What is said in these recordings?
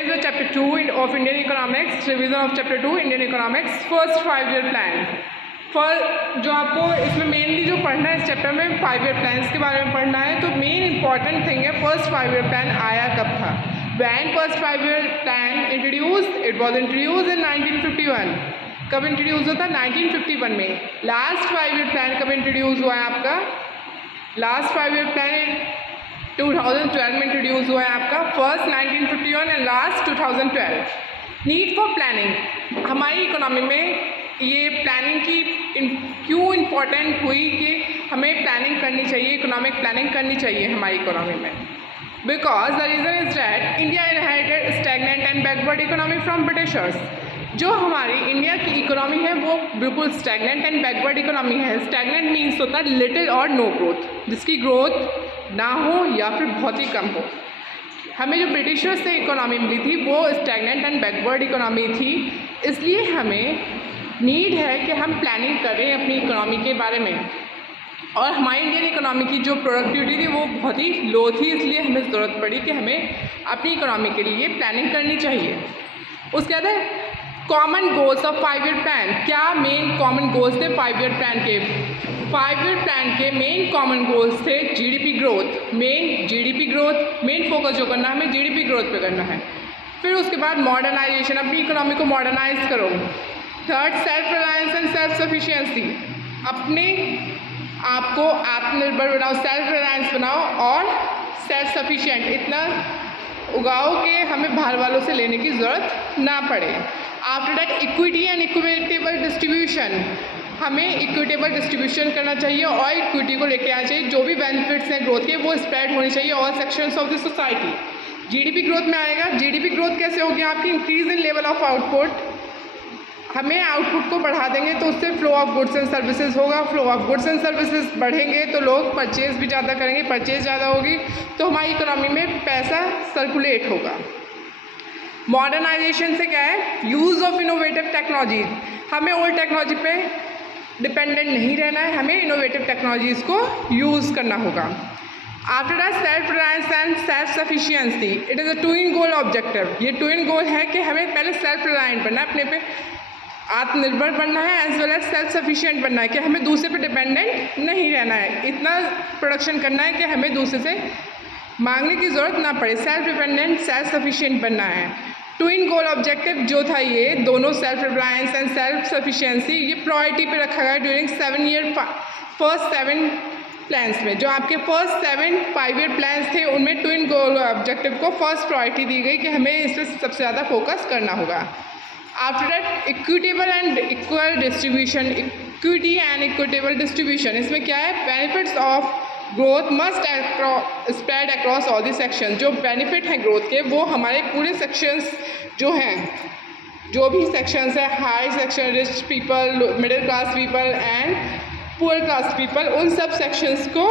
Chapter 2 of Indian Economics, revision of Chapter 2 Indian Economics, first 5-year plan. जो आपको इसमें mainly जो पढ़ना है इस चैप्टर में 5-year plans के बारे में पढ़ना है। तो मेन इंपॉर्टेंट थिंग है फर्स्ट 5-year plan आया कब था। When first 5-year plan introduced? It was introduced in 1951. कब इंट्रोड्यूस हुआ था? 1951 में। लास्ट 5-year plan कब इंट्रोड्यूस हुआ है आपका? लास्ट 5-year plan 2012 में इंट्रोड्यूस हुआ है आपका। First 1951 and last 2012। Need for planning, हमारी इकोनॉमी में ये प्लानिंग की क्यों इम्पोर्टेंट हुई कि हमें प्लानिंग करनी चाहिए, इकोनॉमिक प्लानिंग करनी चाहिए हमारी इकोनॉमी में। Because the reason is that India inherited stagnant and backward economy from Britishers. जो हमारी इंडिया की इकोनॉमी है वो बिल्कुल स्टैग्नेंट एंड बैकवर्ड इकोनॉमी है। स्टैग्नेंट मीन्स होता है लिटिल और नो ग्रोथ, जिसकी ग्रोथ ना हो या फिर बहुत ही कम हो। हमें जो ब्रिटिशर्स से इकोनॉमी मिली थी वो स्टैग्नेंट एंड बैकवर्ड इकोनॉमी थी। इसलिए हमें नीड है कि हम प्लानिंग करें अपनी इकोनॉमी के बारे में। और हमारी इंडियन इकोनॉमी की जो प्रोडक्टिविटी थी वो बहुत ही लो थी, इसलिए हमें ज़रूरत पड़ी कि हमें अपनी इकोनॉमी के लिए प्लानिंग करनी चाहिए। उसके बाद है common goals of 5-year plan. क्या मेन कॉमन गोल्स थे 5-year प्लान के? 5-year प्लान के मेन कॉमन गोल्स थे GDP growth, main GDP growth, main focus जो करना है हमें जीडीपी ग्रोथ पे करना है। फिर उसके बाद मॉडर्नाइजेशन, अपनी इकोनॉमी को मॉडर्नाइज करो। Third self reliance and self sufficiency, अपने आप को आत्मनिर्भर बनाओ, सेल्फ रिलायंस बनाओ और सेल्फ सफिशिएंट, इतना उगाओ कि हमें बाहर वालों से लेने की ज़रूरत ना पड़े। After that equity and equitable distribution, हमें इक्विटेबल डिस्ट्रीब्यूशन करना चाहिए और इक्विटी को लेके आना चाहिए। जो भी बेनिफिट्स हैं ग्रोथ के वो स्प्रेड होनी चाहिए all sections of the society. GDP growth में आएगा। जीडीपी ग्रोथ कैसे होगी आपकी? Increase in level of output, हमें आउटपुट को बढ़ा देंगे तो उससे flow of goods and services होगा। Flow of goods and services बढ़ेंगे तो लोग परचेज भी ज़्यादा करेंगे, परचेज ज़्यादा होगी तो हमारी इकोनॉमी में पैसा सर्कुलेट होगा। मॉडर्नाइजेशन से क्या है? यूज़ ऑफ इनोवेटिव टेक्नोलॉजीज, हमें ओल्ड टेक्नोलॉजी पे डिपेंडेंट नहीं रहना है, हमें इनोवेटिव टेक्नोलॉजीज़ को यूज़ करना होगा। After that self reliance and self sufficiency, it is a twin goal objective. ये ट्विन गोल है कि हमें पहले सेल्फ रिलायंट बनना है, अपने पे आत्मनिर्भर बनना है, as well as self sufficient बनना है कि हमें दूसरे पे डिपेंडेंट नहीं रहना है। इतना प्रोडक्शन करना है कि हमें दूसरे से मांगने की ज़रूरत ना पड़े। सेल्फ डिपेंडेंट, सेल्फ सफिशिएंट बनना है। ट्विन गोल ऑब्जेक्टिव जो था ये दोनों, self reliance and self sufficiency, ये प्रायोरिटी पे रखा गया ड्यूरिंग 7-year फर्स्ट 7 प्लान्स में। जो आपके फर्स्ट 7 5-year प्लान्स थे उनमें ट्विन गोल ऑब्जेक्टिव को फर्स्ट प्रायोरिटी दी गई कि हमें इस पर सबसे ज़्यादा फोकस करना होगा। After that equitable and equal distribution, equity and equitable distribution, इसमें क्या है? Benefits of growth must spread across all the section. जो बेनिफिट हैं ग्रोथ के वो हमारे पूरे सेक्शंस जो हैं, जो भी सेक्शंस हैं, high section, rich people, middle class people and poor class people, उन सब सेक्शंस को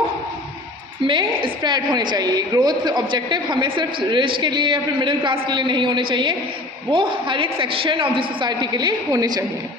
में स्प्रेड होने चाहिए। ग्रोथ ऑब्जेक्टिव हमें सिर्फ रिच के लिए या फिर मिडिल क्लास के लिए नहीं होने चाहिए, वो हर एक सेक्शन ऑफ द सोसाइटी के लिए होने चाहिए।